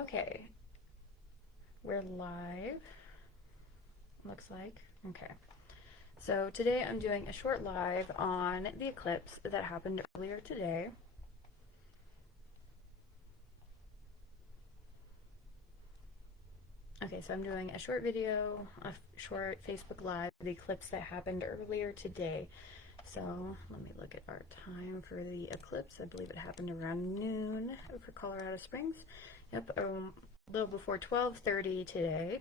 Okay, we're live, looks like. Okay, so today I'm doing a short live on the eclipse that happened earlier today. Okay, so I'm doing a short video, a short Facebook Live, the eclipse that happened earlier today. So let me look at our time for the eclipse. I believe it happened around noon for Colorado Springs. Yep, a little before 12:30 today.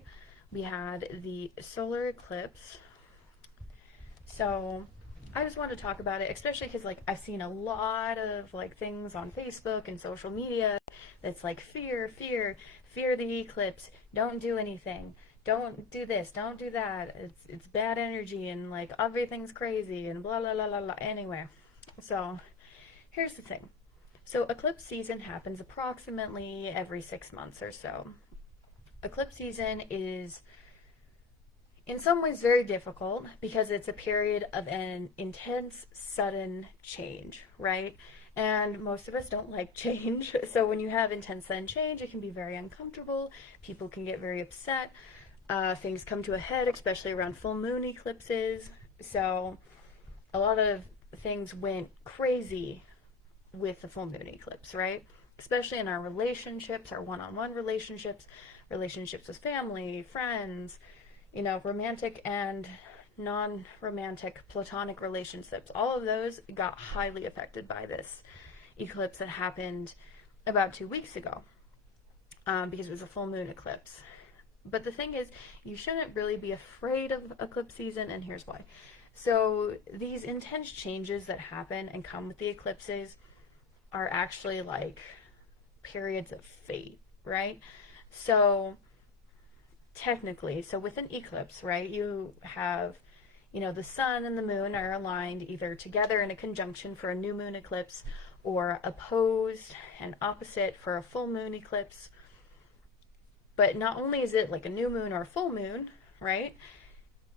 We had the solar eclipse. So I just wanted to talk about it, especially because like I've seen a lot of like things on Facebook and social media that's like fear the eclipse, don't do anything, don't do this, don't do that, it's bad energy and like everything's crazy and blah blah blah blah blah. Anyway, so here's the thing. So eclipse season happens approximately every 6 months or so. Eclipse season is in some ways very difficult because it's a period of an intense, sudden change, right? And most of us don't like change. So when you have intense, sudden change, it can be very uncomfortable. People can get very upset. Things come to a head, especially around full moon eclipses. So a lot of things went crazy with the full moon eclipse, right? Especially in our relationships, our one-on-one relationships, relationships with family, friends, romantic and non-romantic platonic relationships. All of those got highly affected by this eclipse that happened about 2 weeks ago, because it was a full moon eclipse. But the thing is, you shouldn't really be afraid of eclipse season, and here's why. So these intense changes that happen and come with the eclipses are actually like periods of fate, right? So technically, so with an eclipse, right, you have, the sun and the moon are aligned either together in a conjunction for a new moon eclipse or opposed and opposite for a full moon eclipse. But not only is it like a new moon or a full moon, right,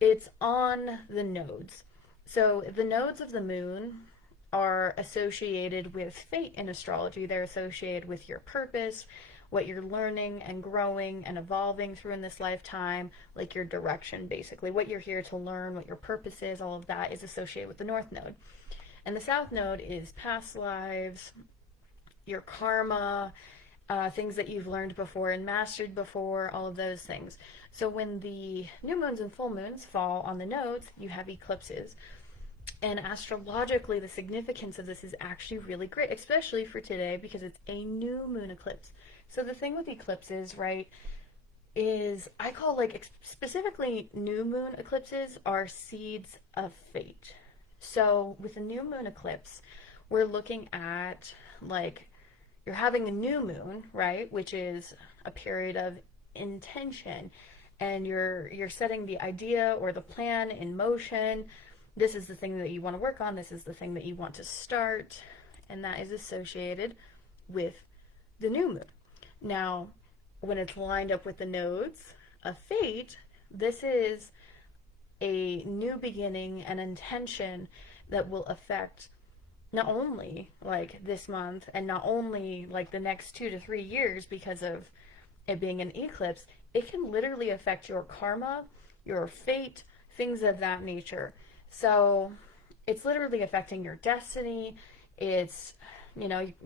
it's on the nodes. So the nodes of the moon are associated with fate in astrology. They're associated with your purpose, what you're learning and growing and evolving through in this lifetime, like your direction, basically. What you're here to learn, what your purpose is, all of that is associated with the North Node. And the South Node is past lives, your karma, things that you've learned before and mastered before, all of those things. So when the new moons and full moons fall on the nodes, you have eclipses. And astrologically, the significance of this is actually really great, especially for today because it's a new moon eclipse. So the thing with eclipses, right, is I call specifically new moon eclipses are seeds of fate. So with a new moon eclipse, we're looking at like you're having a new moon, right, which is a period of intention, and you're setting the idea or the plan in motion. This is the thing that you want to work on. This is the thing that you want to start, and that is associated with the new moon. Now, when it's lined up with the nodes of fate, this is a new beginning, an intention that will affect not only like this month and not only like the next 2 to 3 years because of it being an eclipse, it can literally affect your karma, your fate, things of that nature. So it's literally affecting your destiny. It's,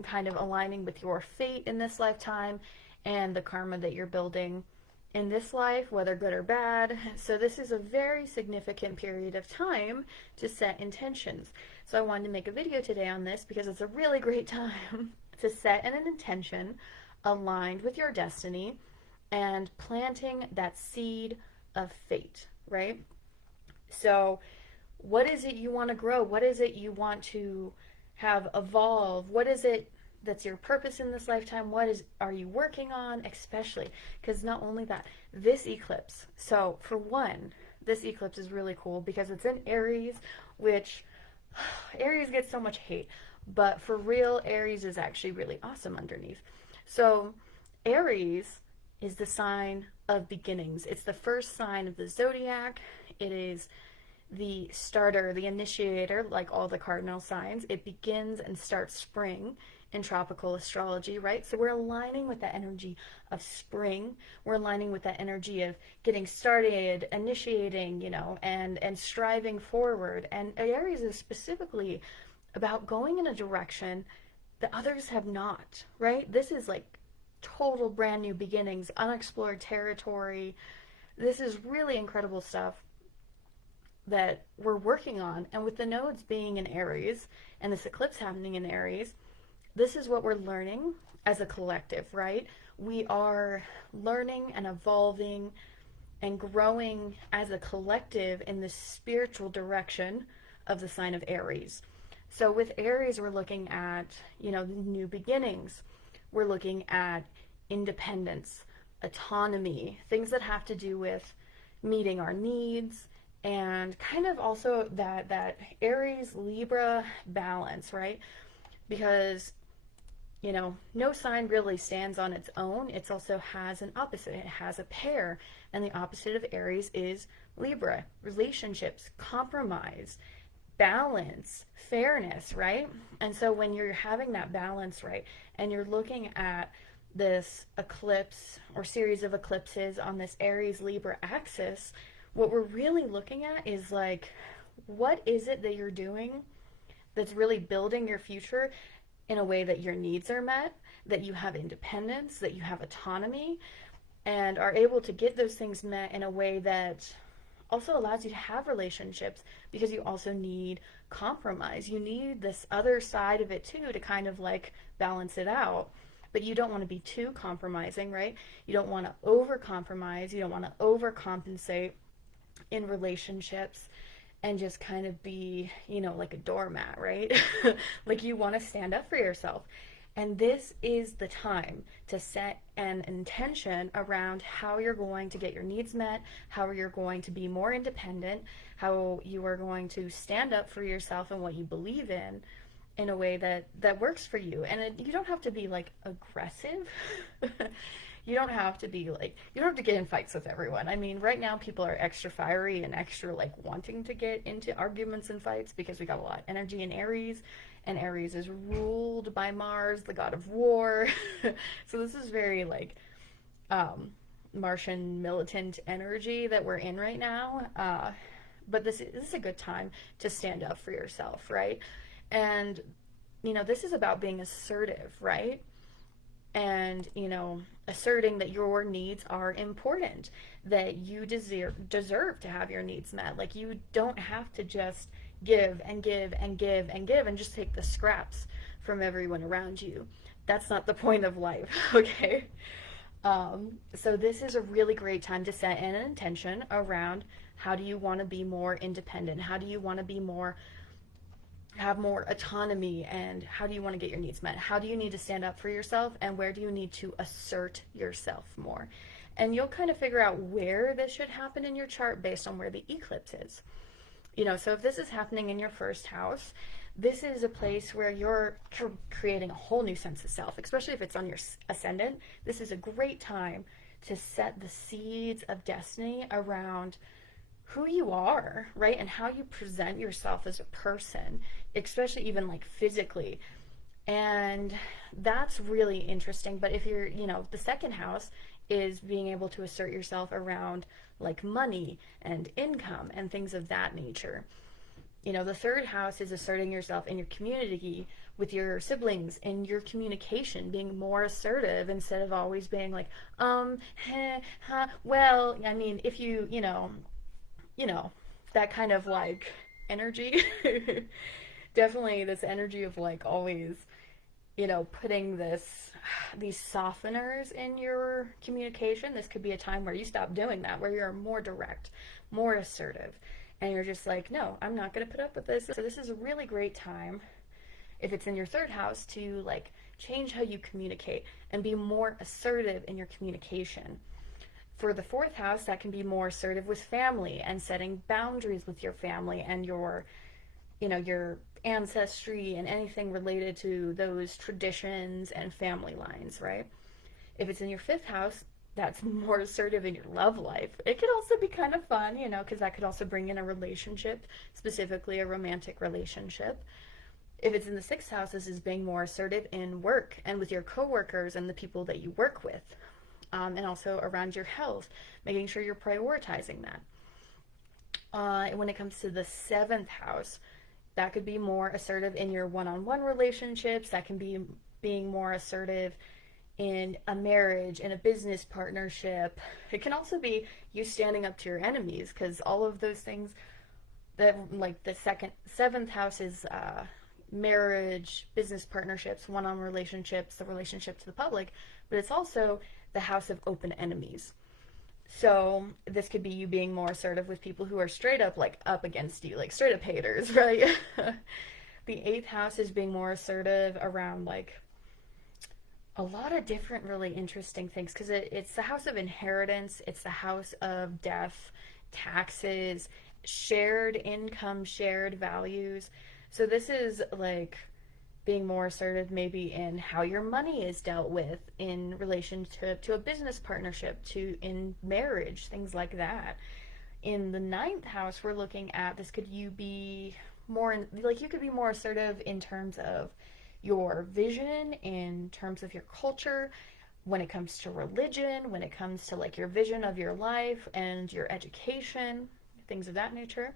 kind of aligning with your fate in this lifetime and the karma that you're building in this life, whether good or bad. So this is a very significant period of time to set intentions. So I wanted to make a video today on this because it's a really great time to set an intention aligned with your destiny and planting that seed of fate, right? So what is it you want to grow? What is it you want to have evolve? What is it that's your purpose in this lifetime? Are you working on? Especially because not only that, this eclipse. So for one, this eclipse is really cool because it's in Aries, which Aries gets so much hate, but for real, Aries is actually really awesome underneath. So Aries is the sign of beginnings. It's the first sign of the zodiac. It is the starter, the initiator, like all the cardinal signs. It begins and starts spring in tropical astrology, right? So we're aligning with that energy of spring. We're aligning with that energy of getting started, initiating, and striving forward. And Aries is specifically about going in a direction that others have not, right? This is like total brand new beginnings, unexplored territory. This is really incredible stuff that we're working on. And with the nodes being in Aries and this eclipse happening in Aries, this is what we're learning as a collective, right? We are learning and evolving and growing as a collective in the spiritual direction of the sign of Aries. So with Aries, we're looking at, new beginnings. We're looking at independence, autonomy, things that have to do with meeting our needs, and kind of also that Aries Libra balance, right? Because no sign really stands on its own. It also has an opposite. It has a pair, and the opposite of Aries is Libra. Relationships, compromise, balance, fairness, right? And so when you're having that balance, right, and you're looking at this eclipse or series of eclipses on this Aries Libra axis, what we're really looking at is like, what is it that you're doing that's really building your future in a way that your needs are met, that you have independence, that you have autonomy, and are able to get those things met in a way that also allows you to have relationships, because you also need compromise. You need this other side of it too to kind of like balance it out. But you don't want to be too compromising, right? You don't want to over compromise. You don't want to overcompensate in relationships and just kind of be, like a doormat, right? Like you want to stand up for yourself. And this is the time to set an intention around how you're going to get your needs met, how you're going to be more independent, how you are going to stand up for yourself and what you believe in a way that works for you. And you don't have to be like aggressive. You don't have to be like, you don't have to get in fights with everyone. I mean, right now people are extra fiery and extra like wanting to get into arguments and fights because we got a lot of energy in Aries, and Aries is ruled by Mars, the god of war. So this is very like Martian militant energy that we're in right now. But this is a good time to stand up for yourself, right? And, this is about being assertive, right? And, asserting that your needs are important, that you deserve to have your needs met. Like, you don't have to just give and give and give and give and just take the scraps from everyone around you. That's not the point of life, okay? So this is a really great time to set an intention around how do you want to be more independent? How do you want to be have more autonomy, and how do you want to get your needs met? How do you need to stand up for yourself, and where do you need to assert yourself more? And you'll kind of figure out where this should happen in your chart based on where the eclipse is. So if this is happening in your first house, this is a place where you're creating a whole new sense of self, especially if it's on your ascendant. This is a great time to set the seeds of destiny around who you are, right? And how you present yourself as a person, especially even like physically. And that's really interesting. But if you're, the second house is being able to assert yourself around like money and income and things of that nature. The third house is asserting yourself in your community with your siblings, in your communication, being more assertive instead of always being like, well, I mean, if you that kind of like energy. Definitely this energy of like always, putting these softeners in your communication. This could be a time where you stop doing that, where you're more direct, more assertive, and you're just like, no, I'm not going to put up with this. So this is a really great time, if it's in your third house, to like change how you communicate and be more assertive in your communication. For the fourth house, that can be more assertive with family and setting boundaries with your family and your ancestry and anything related to those traditions and family lines, right? If it's in your fifth house, that's more assertive in your love life. It could also be kind of fun, because that could also bring in a relationship, specifically a romantic relationship. If it's in the sixth house, this is being more assertive in work and with your coworkers and the people that you work with, and also around your health, making sure you're prioritizing that. And when it comes to the seventh house, that could be more assertive in your one-on-one relationships. That can be being more assertive in a marriage, in a business partnership. It can also be you standing up to your enemies, because all of those things that, like the seventh house is marriage, business partnerships, one-on relationships, the relationship to the public, but it's also the house of open enemies. So this could be you being more assertive with people who are straight up like up against you, like straight up haters, right? The eighth house is being more assertive around like a lot of different really interesting things, because it's the house of inheritance, it's the house of death, taxes, shared income, shared values. So this is like being more assertive maybe in how your money is dealt with in relationship to a business partnership, to in marriage, things like that. In the ninth house, we're looking at this, could you be more like you could be more assertive in terms of your vision, in terms of your culture, when it comes to religion, when it comes to like your vision of your life and your education, things of that nature.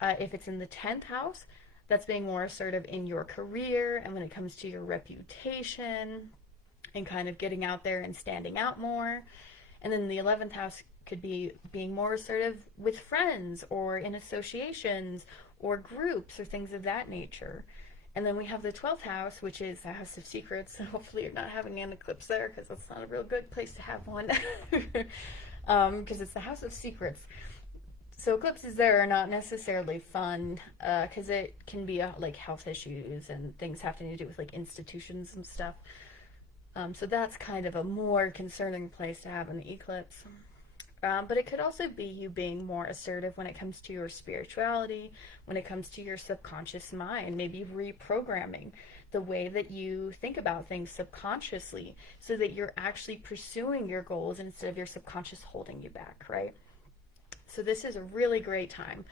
If it's in the 10th house, that's being more assertive in your career and when it comes to your reputation and kind of getting out there and standing out more. And then the 11th house could be being more assertive with friends or in associations or groups or things of that nature. And then we have the 12th house, which is the house of secrets. So hopefully you're not having an eclipse there, because that's not a real good place to have one. Because it's the house of secrets. So eclipses there are not necessarily fun, because it can be like health issues and things having to do with like institutions and stuff. So that's kind of a more concerning place to have an eclipse. But it could also be you being more assertive when it comes to your spirituality, when it comes to your subconscious mind, maybe reprogramming the way that you think about things subconsciously so that you're actually pursuing your goals instead of your subconscious holding you back, right? So this is a really great time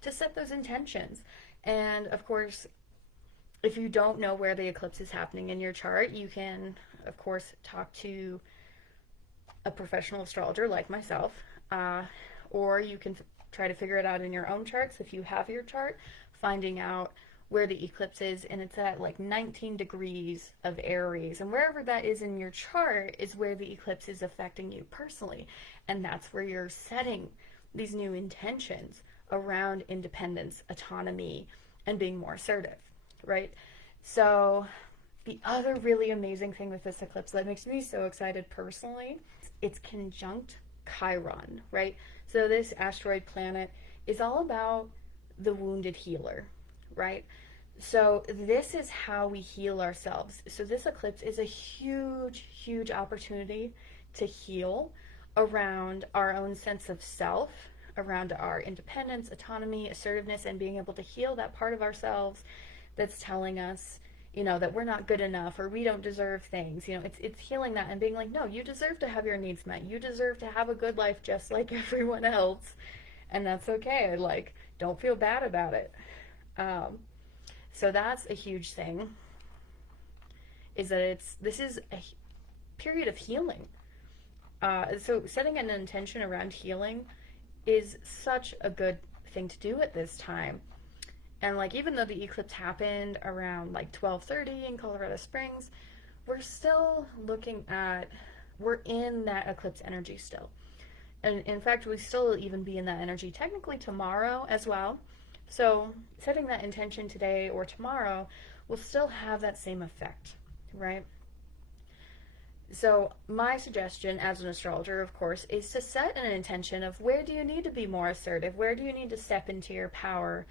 to set those intentions. And of course, if you don't know where the eclipse is happening in your chart, you can, of course, talk to a professional astrologer like myself, or you can try to figure it out in your own charts. If you have your chart, finding out where the eclipse is, and it's at like 19 degrees of Aries, and wherever that is in your chart is where the eclipse is affecting you personally, and that's where you're setting these new intentions around independence, autonomy, and being more assertive, right? So the other really amazing thing with this eclipse that makes me so excited personally, it's conjunct Chiron, right? So this asteroid planet is all about the wounded healer, right? So this is how we heal ourselves. So this eclipse is a huge, huge opportunity to heal around our own sense of self, around our independence, autonomy, assertiveness, and being able to heal that part of ourselves that's telling us, you know, that we're not good enough or we don't deserve things. You know, it's healing that and being like, no, you deserve to have your needs met. You deserve to have a good life just like everyone else. And that's okay. Like, don't feel bad about it. So that's a huge thing, is that this is a period of healing. So setting an intention around healing is such a good thing to do at this time. And like, even though the eclipse happened around like 12:30 in Colorado Springs, we're still looking at, we're in that eclipse energy still. And in fact, we still even be in that energy technically tomorrow as well. So setting that intention today or tomorrow will still have that same effect, right? So my suggestion as an astrologer, of course, is to set an intention of where do you need to be more assertive? Where do you need to step into your power?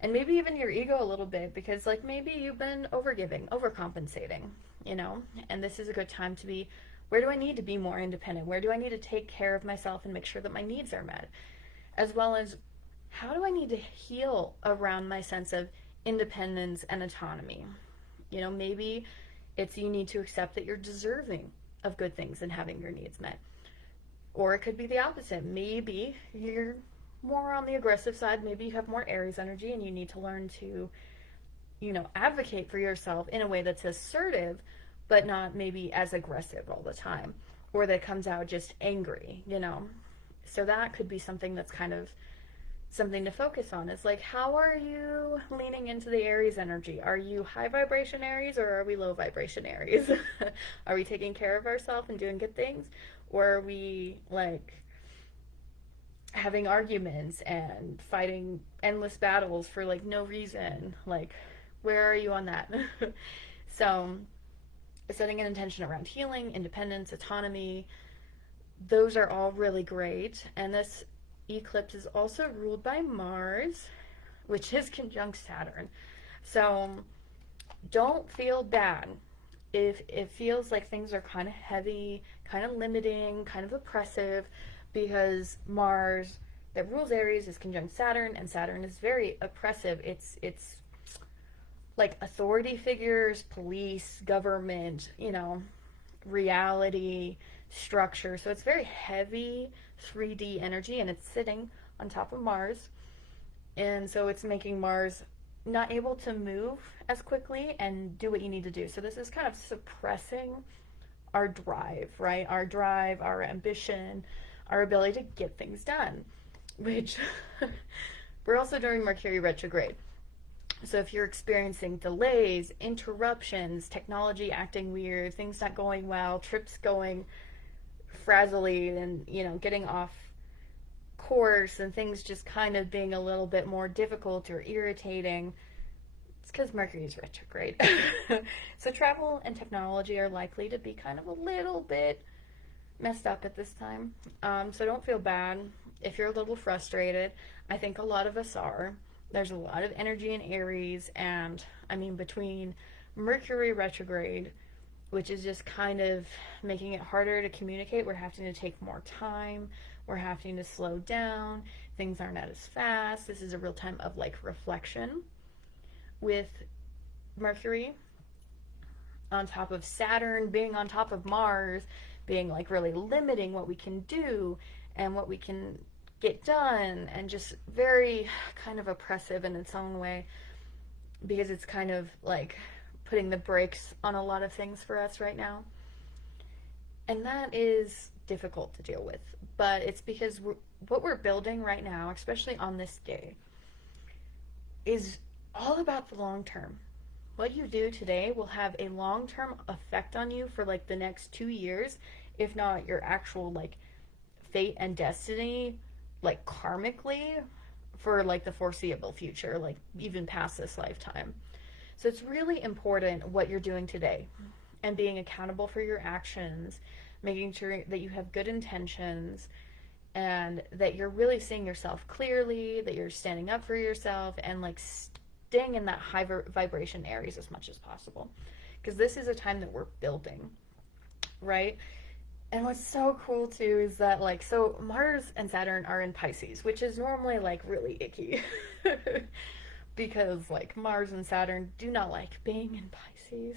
And maybe even your ego a little bit, because like maybe you've been overgiving, overcompensating, you know, and this is a good time to be, where do I need to be more independent? Where do I need to take care of myself and make sure that my needs are met? As well as, how do I need to heal around my sense of independence and autonomy? You know, maybe it's you need to accept that you're deserving of good things and having your needs met. Or it could be the opposite. Maybe you're more on the aggressive side. Maybe you have more Aries energy and you need to learn to advocate for yourself in a way that's assertive, but not maybe as aggressive all the time, or that comes out just angry. So that could be something that's kind of something to focus on. Is like, how are you leaning into the Aries energy? Are you high vibration Aries, or are we low vibration Aries? Are we taking care of ourselves and doing good things? Or are we like having arguments and fighting endless battles for like no reason? Like, where are you on that? So setting an intention around healing, independence, autonomy, those are all really great. And this eclipse is also ruled by Mars, which is conjunct Saturn. So don't feel bad if it feels like things are kind of heavy, kind of limiting, kind of oppressive, because Mars, that rules Aries, is conjunct Saturn, and Saturn is very oppressive. It's like authority figures, police, government, reality, structure. So it's very heavy 3D energy, and it's sitting on top of Mars. And so it's making Mars not able to move as quickly and do what you need to do. So this is kind of suppressing our drive, right? Our drive, our ambition, our ability to get things done, which we're also during Mercury retrograde. So if you're experiencing delays, interruptions, technology acting weird, things not going well, trips going frazzily, and getting off course, and things just kind of being a little bit more difficult or irritating, it's because Mercury is retrograde. So travel and technology are likely to be kind of a little bit messed up at this time. So don't feel bad if you're a little frustrated. I think a lot of us are. There's a lot of energy in Aries, and I mean, between Mercury retrograde, which is just kind of making it harder to communicate, we're having to take more time, we're having to slow down, things aren't as fast. This is a real time of like reflection with Mercury on top of Saturn being on top of Mars, being like really limiting what we can do and what we can get done, and just very kind of oppressive in its own way, because it's kind of like putting the brakes on a lot of things for us right now. And that is difficult to deal with, but it's because what we're building right now, especially on this day, is all about the long term. What you do today will have a long-term effect on you for like the next 2 years, if not your actual like fate and destiny, like karmically, for like the foreseeable future, like even past this lifetime. So it's really important what you're doing today, and being accountable for your actions, making sure that you have good intentions, and that you're really seeing yourself clearly, that you're standing up for yourself, and like staying in that high vibration Aries as much as possible, because this is a time that we're building, right? And what's so cool too is that like, so Mars and Saturn are in Pisces, which is normally like really icky because like Mars and Saturn do not like being in Pisces,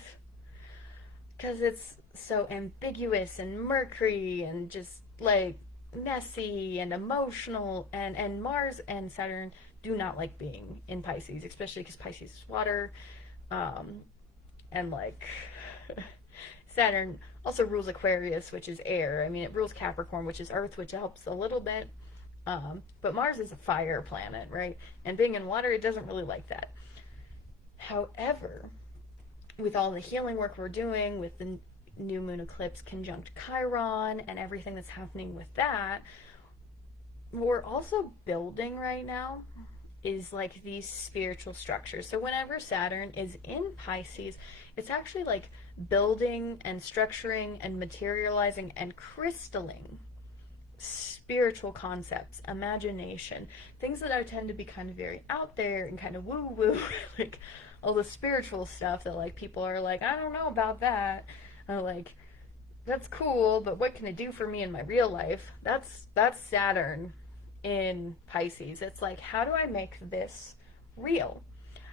because it's so ambiguous and Mercury and just like messy and emotional, and Mars and Saturn do not like being in Pisces, especially because Pisces is water, and like Saturn also rules Aquarius, which is air. I mean, it rules Capricorn, which is earth, which helps a little bit. But Mars is a fire planet, right? And being in water, it doesn't really like that. However, with all the healing work we're doing, with the new moon eclipse conjunct Chiron and everything that's happening with that, what we're also building right now is like these spiritual structures. So whenever Saturn is in Pisces, it's actually like building and structuring and materializing and crystalling spiritual concepts, imagination, things that I tend to be kind of very out there and kind of woo woo, like all the spiritual stuff that like people are like, I don't know about that. I'm like, that's cool, but what can it do for me in my real life? That's Saturn in Pisces. It's like, how do I make this real?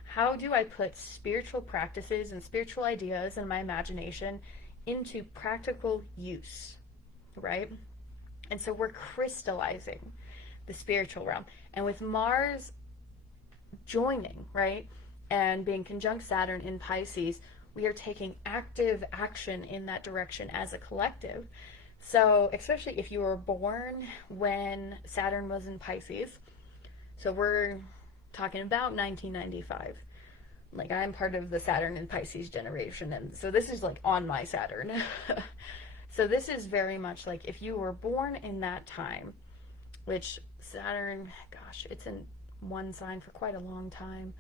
How do I put spiritual practices and spiritual ideas and my imagination into practical use, right? And so we're crystallizing the spiritual realm. And with Mars joining, right, and being conjunct Saturn in Pisces, we are taking active action in that direction as a collective. So, especially if you were born when Saturn was in Pisces, so we're talking about 1995. Like, I'm part of the Saturn in Pisces generation, and so this is like on my Saturn. So this is very much like if you were born in that time, which Saturn, gosh, it's in one sign for quite a long time.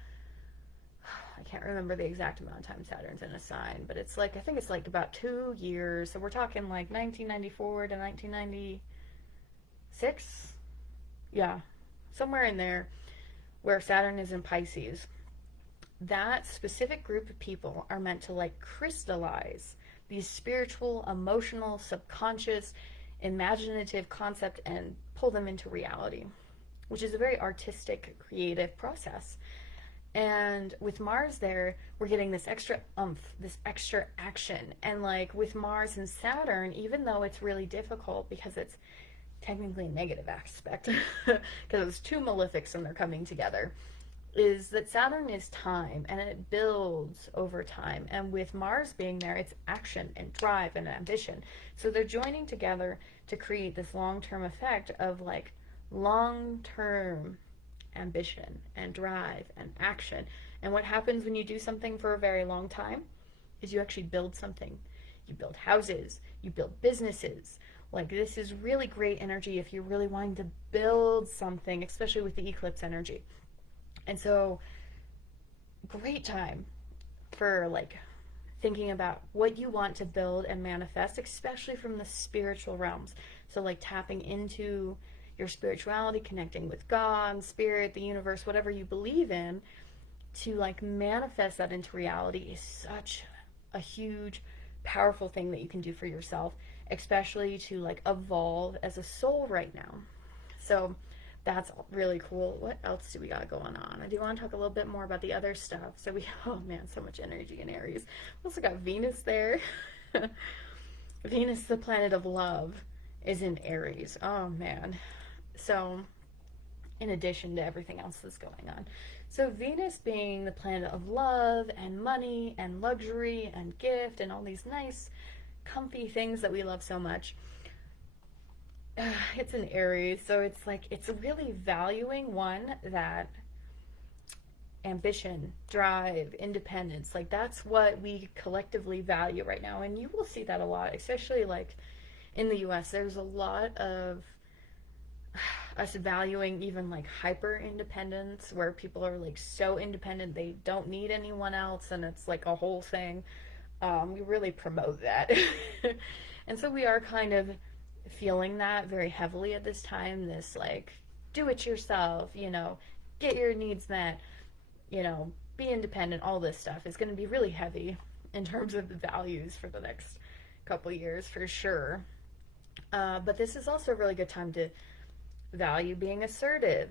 I can't remember the exact amount of time Saturn's in a sign, but it's like, I think it's like about 2 years. So we're talking like 1994 to 1996. Yeah, somewhere in there where Saturn is in Pisces. That specific group of people are meant to like crystallize these spiritual, emotional, subconscious, imaginative concept and pull them into reality, which is a very artistic, creative process. And with Mars there, we're getting this extra oomph, this extra action. And like with Mars and Saturn, even though it's really difficult because it's technically a negative aspect, because it's two malefics and they're coming together, is that Saturn is time and it builds over time. And with Mars being there, it's action and drive and ambition. So they're joining together to create this long-term effect of like long-term ambition and drive and action. And what happens when you do something for a very long time is you actually build something. You build houses, you build businesses. Like, this is really great energy if you're really wanting to build something, especially with the eclipse energy. And so, great time for like thinking about what you want to build and manifest, especially from the spiritual realms. So like tapping into your spirituality, connecting with God, spirit, the universe, whatever you believe in, to like manifest that into reality is such a huge, powerful thing that you can do for yourself, especially to like evolve as a soul right now. So that's really cool. What else do we got going on? I do want to talk a little bit more about the other stuff. So we, oh man, so much energy in Aries. We also got Venus there. Venus, the planet of love, is in Aries. Oh man. So in addition to everything else that's going on. So Venus being the planet of love and money and luxury and gift and all these nice, comfy things that we love so much. It's an Aries, so it's like, it's really valuing one, that ambition, drive, independence, like that's what we collectively value right now. And you will see that a lot, especially like in the US. There's a lot of us valuing even like hyper independence, where people are like so independent they don't need anyone else, and it's like a whole thing. We really promote that. And so we are kind of feeling that very heavily at this time, this like do it yourself, you know, get your needs met, you know, be independent, all this stuff is going to be really heavy in terms of the values for the next couple years for sure. But this is also a really good time to value being assertive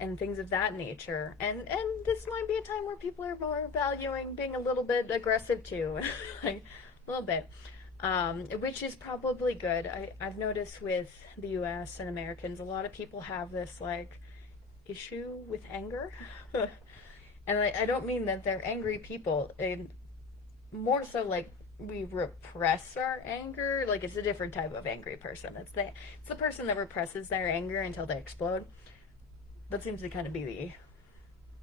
and things of that nature, and this might be a time where people are more valuing being a little bit aggressive too. Like a little bit. Which is probably good. I've noticed with the US and Americans, a lot of people have this like issue with anger. And I don't mean that they're angry people, and more so like we repress our anger. Like it's a different type of angry person. It's the person that represses their anger until they explode. That seems to kind of be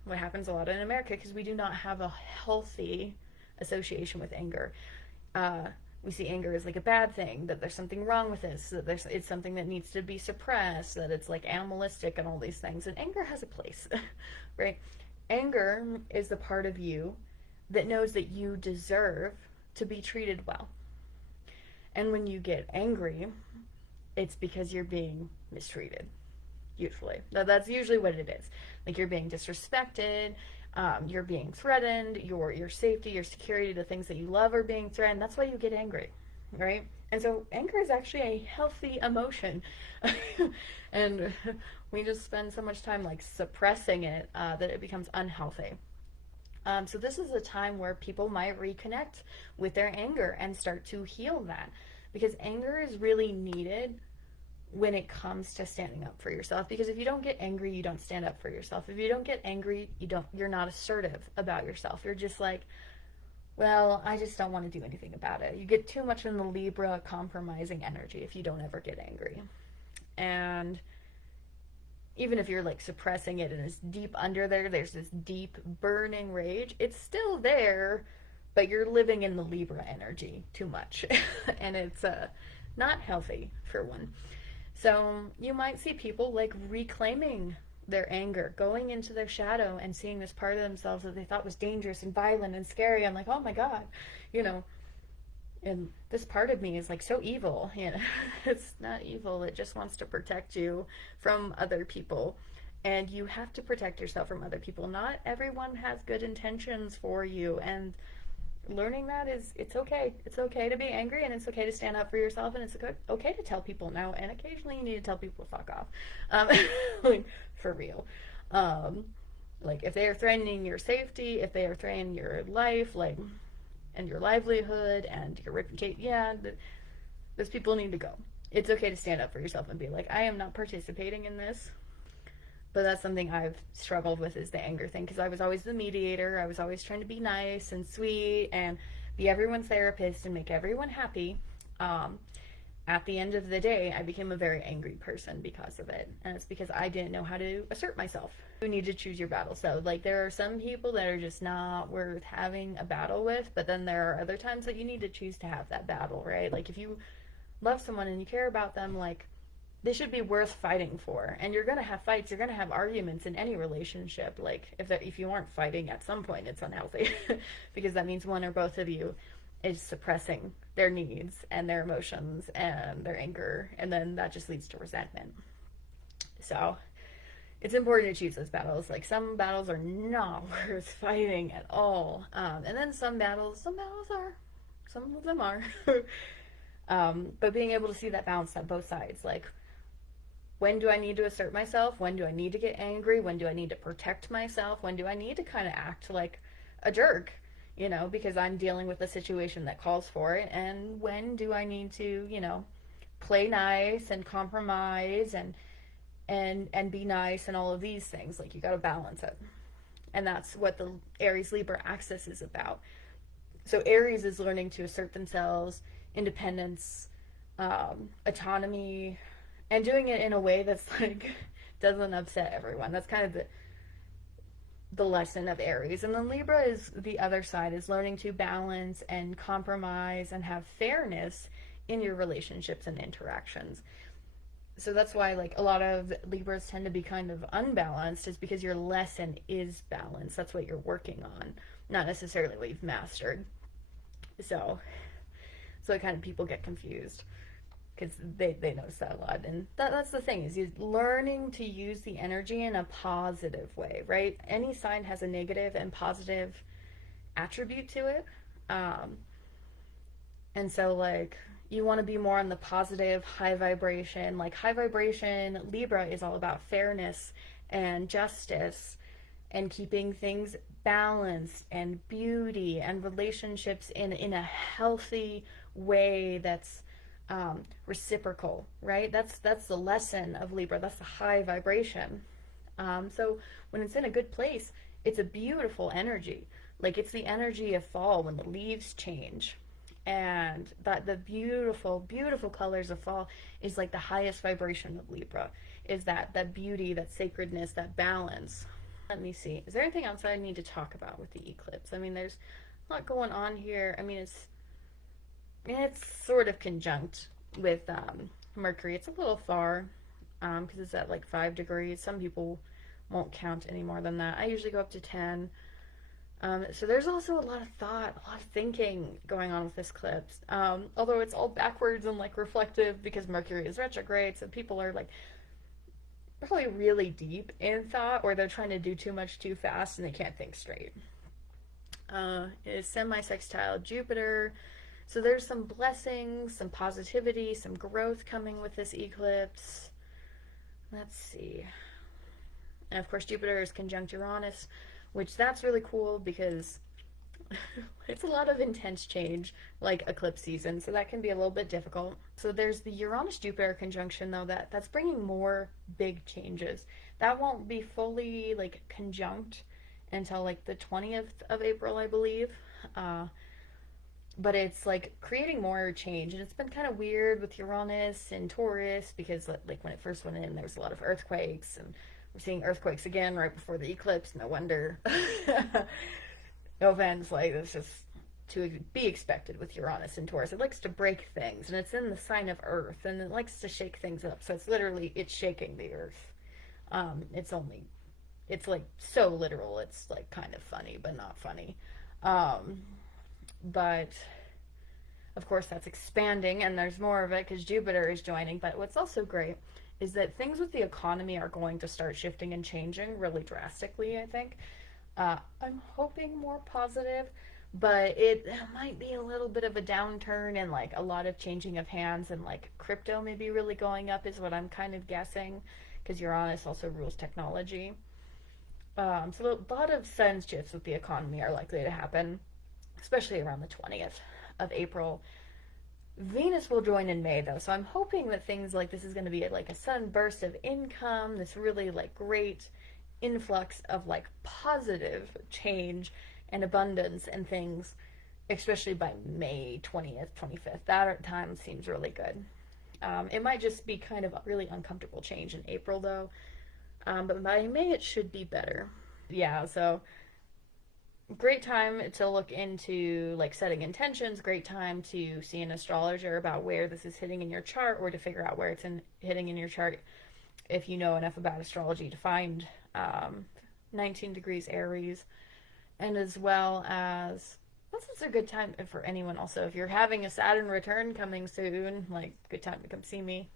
what happens a lot in America, because we do not have a healthy association with anger. We see anger as like a bad thing, that there's something wrong with this, that it's something that needs to be suppressed, that it's like animalistic and all these things. And anger has a place, right? Anger is the part of you that knows that you deserve to be treated well. And when you get angry, it's because you're being mistreated, usually. That's usually what it is. Like you're being disrespected, you're being threatened, your safety, your security, the things that you love are being threatened. That's why you get angry, right? And so anger is actually a healthy emotion. And we just spend so much time like suppressing it that it becomes unhealthy. So this is a time where people might reconnect with their anger and start to heal that, because anger is really needed when it comes to standing up for yourself. Because if you don't get angry, you don't stand up for yourself. If you don't get angry, you're not assertive about yourself. You're just like, well, I just don't want to do anything about it. You get too much in the Libra compromising energy if you don't ever get angry. And even if you're like suppressing it and it's deep under there, there's this deep burning rage, it's still there, but you're living in the Libra energy too much. And it's not healthy, for one. So you might see people like reclaiming their anger, going into their shadow and seeing this part of themselves that they thought was dangerous and violent and scary. I'm like, oh my God, you know, and this part of me is like so evil, you know. It's not evil, it just wants to protect you from other people. And you have to protect yourself from other people. Not everyone has good intentions for you, and learning that is, it's okay. It's okay to be angry, and it's okay to stand up for yourself, and it's okay to tell people no, and occasionally you need to tell people to fuck off. Like, for real. Like, if they are threatening your safety, if they are threatening your life, like, and your livelihood and your reputation, yeah, those people need to go. It's okay to stand up for yourself and be like, I am not participating in this. But that's something I've struggled with, is the anger thing, because I was always the mediator. I was always trying to be nice and sweet and be everyone's therapist and make everyone happy. At the end of the day, I became a very angry person because of it. And it's because I didn't know how to assert myself. You need to choose your battle. So, like, there are some people that are just not worth having a battle with, but then there are other times that you need to choose to have that battle, right? Like, if you love someone and you care about them, like, they should be worth fighting for. And you're going to have fights, you're going to have arguments in any relationship. Like, if you aren't fighting at some point, it's unhealthy. Because that means one or both of you is suppressing their needs and their emotions and their anger, and then that just leads to resentment. So it's important to choose those battles. Like, some battles are not worth fighting at all, and then some battles are, some of them are. But being able to see that balance on both sides, like, when do I need to assert myself? When do I need to get angry? When do I need to protect myself? When do I need to kind of act like a jerk, you know, because I'm dealing with a situation that calls for it? And when do I need to, you know, play nice and compromise and be nice and all of these things? Like, you got to balance it. And that's what the Aries Libra axis is about. So Aries is learning to assert themselves, independence, autonomy, and doing it in a way that's like doesn't upset everyone. That's kind of the lesson of Aries. And then Libra is the other side, is learning to balance and compromise and have fairness in your relationships and interactions. So that's why, like, a lot of Libras tend to be kind of unbalanced, is because your lesson is balance. That's what you're working on, not necessarily what you've mastered. So kind of people get confused, because they notice that a lot. And that's the thing, is you're learning to use the energy in a positive way, right? Any sign has a negative and positive attribute to it. And so, like, you want to be more on the positive, high vibration. Like, high vibration Libra is all about fairness and justice and keeping things balanced and beauty and relationships in a healthy way that's reciprocal, right? That's the lesson of Libra. That's the high vibration. So when it's in a good place, it's a beautiful energy. Like, it's the energy of fall when the leaves change, and that the beautiful, beautiful colors of fall is like the highest vibration of Libra, is that beauty, that sacredness, that balance. Let me see. Is there anything else I need to talk about with the eclipse? I mean, there's a lot going on here. I mean, it's sort of conjunct with Mercury. It's a little far, because it's at like 5 degrees. Some people won't count any more than that. I usually go up to 10. So there's also a lot of thought, a lot of thinking going on with this eclipse. Although it's all backwards and like reflective because Mercury is retrograde, so people are like probably really deep in thought, or they're trying to do too much too fast and they can't think straight. It's semi-sextile Jupiter. So there's some blessings, some positivity, some growth coming with this eclipse. Let's see. And of course, Jupiter is conjunct Uranus, which that's really cool because It's a lot of intense change, like eclipse season, so that can be a little bit difficult. So there's the Uranus-Jupiter conjunction, though, that's bringing more big changes. That won't be fully, like, conjunct until, like, the 20th of April, I believe. Uh, but it's, like, creating more change, and it's been kind of weird with Uranus and Taurus, because, like, when it first went in, there was a lot of earthquakes, and we're seeing earthquakes again right before the eclipse. No wonder. No offense, like, it's just to be expected with Uranus and Taurus. It likes to break things, and it's in the sign of Earth, and it likes to shake things up. So it's shaking the Earth. It's like so literal. It's like kind of funny, but not funny. Um, but of course, that's expanding, and there's more of it because Jupiter is joining. But what's also great is that things with the economy are going to start shifting and changing really drastically, I think. I'm hoping more positive, but it might be a little bit of a downturn and like a lot of changing of hands, and like crypto maybe really going up is what I'm kind of guessing, because Uranus also rules technology. So a lot of sudden shifts with the economy are likely to happen, especially around the 20th of April. Venus will join in May, though, so I'm hoping that things like this is going to be like a sudden burst of income, this really like great influx of like positive change and abundance and things, especially by May 20th, 25th. That time seems really good. It might just be kind of a really uncomfortable change in April, though. But by May, it should be better. Yeah, so great time to look into like setting intentions, great time to see an astrologer about where this is hitting in your chart, or to figure out where hitting in your chart if you know enough about astrology to find 19 degrees Aries. And as well as, this is a good time for anyone also, if you're having a Saturn return coming soon, like, good time to come see me.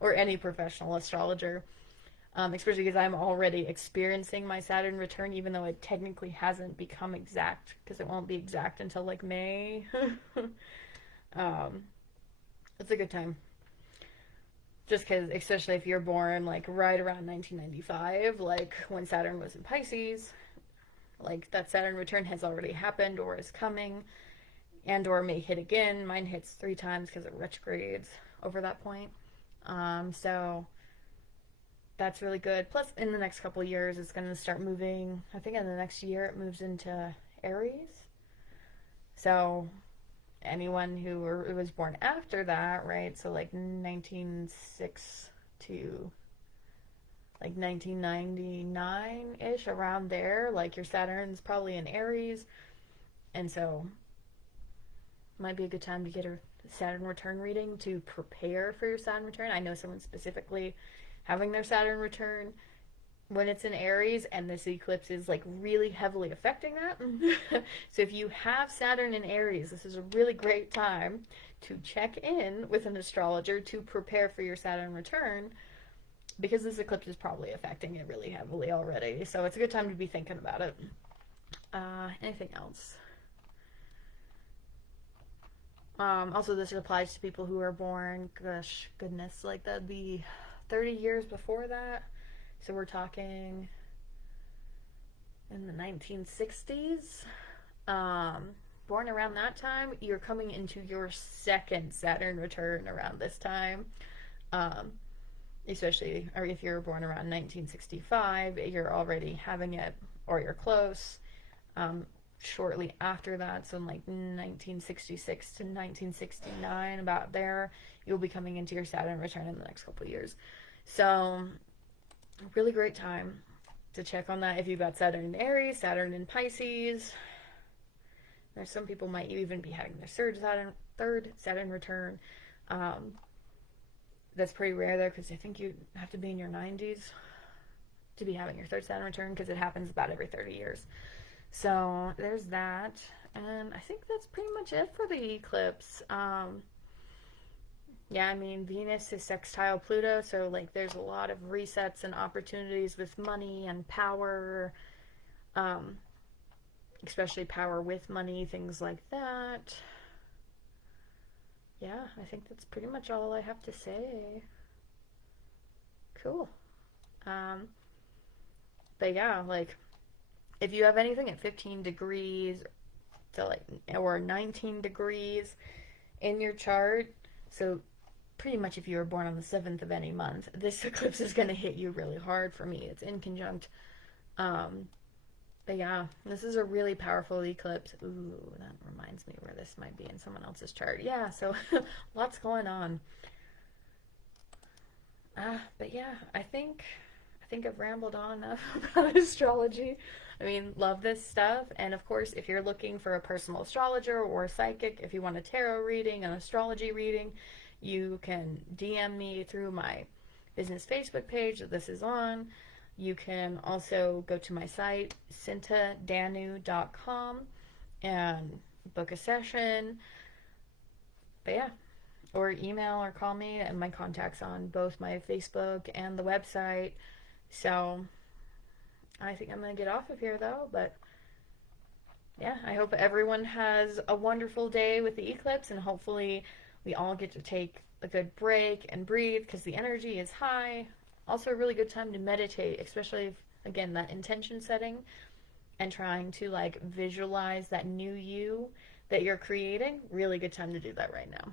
Or any professional astrologer. Especially because I'm already experiencing my Saturn return, even though it technically hasn't become exact, because it won't be exact until like May. It's a good time. Just because, especially if you're born like right around 1995, like when Saturn was in Pisces, like that Saturn return has already happened or is coming, and or may hit again. Mine hits 3 times because it retrogrades over that point. So that's really good. Plus, in the next couple of years, it's going to start moving. I think in the next year, it moves into Aries. So anyone who was born after that, right? So like 1906 to like 1999-ish, around there, like your Saturn's probably in Aries. And so might be a good time to get a Saturn return reading to prepare for your Saturn return. I know someone specifically having their Saturn return when it's in Aries, and this eclipse is like really heavily affecting that. So if you have Saturn in Aries, this is a really great time to check in with an astrologer to prepare for your Saturn return, because this eclipse is probably affecting it really heavily already. So it's a good time to be thinking about it. Anything else? Also, this applies to people who are born, goodness, like that'd be 30 years before that. So we're talking in the 1960s. Born around that time, you're coming into your second Saturn return around this time. Especially, or if you're born around 1965, you're already having it, or you're close. Shortly after that, so in like 1966 to 1969, about there, you'll be coming into your Saturn return in the next couple of years. So really great time to check on that if you've got Saturn in Aries, Saturn in Pisces. There's some people might even be having their third Saturn return. That's pretty rare though, because I think you have to be in your 90s to be having your third Saturn return, because it happens about every 30 years. So there's that, and I think that's pretty much it for the eclipse. Yeah, I mean, Venus is sextile Pluto, so like there's a lot of resets and opportunities with money and power, especially power with money, things like that. Yeah, I think that's pretty much all I have to say. Cool. But yeah, like, if you have anything at 15 degrees to like, or 19 degrees in your chart, so pretty much if you were born on the 7th of any month, this eclipse is going to hit you really hard for me. It's in conjunct. But yeah, this is a really powerful eclipse. Ooh, that reminds me where this might be in someone else's chart. Yeah, so lots going on. But yeah, I think I've rambled on enough about astrology. I mean, love this stuff. And of course, if you're looking for a personal astrologer or a psychic, if you want a tarot reading, an astrology reading, you can DM me through my business Facebook page that this is on. You can also go to my site, cintadanu.com, and book a session. But yeah, or email or call me, and my contacts on both my Facebook and the website. So I think I'm going to get off of here though, but yeah, I hope everyone has a wonderful day with the eclipse, and hopefully we all get to take a good break and breathe because the energy is high. Also a really good time to meditate, especially if, again, that intention setting and trying to like visualize that new you that you're creating. Really good time to do that right now.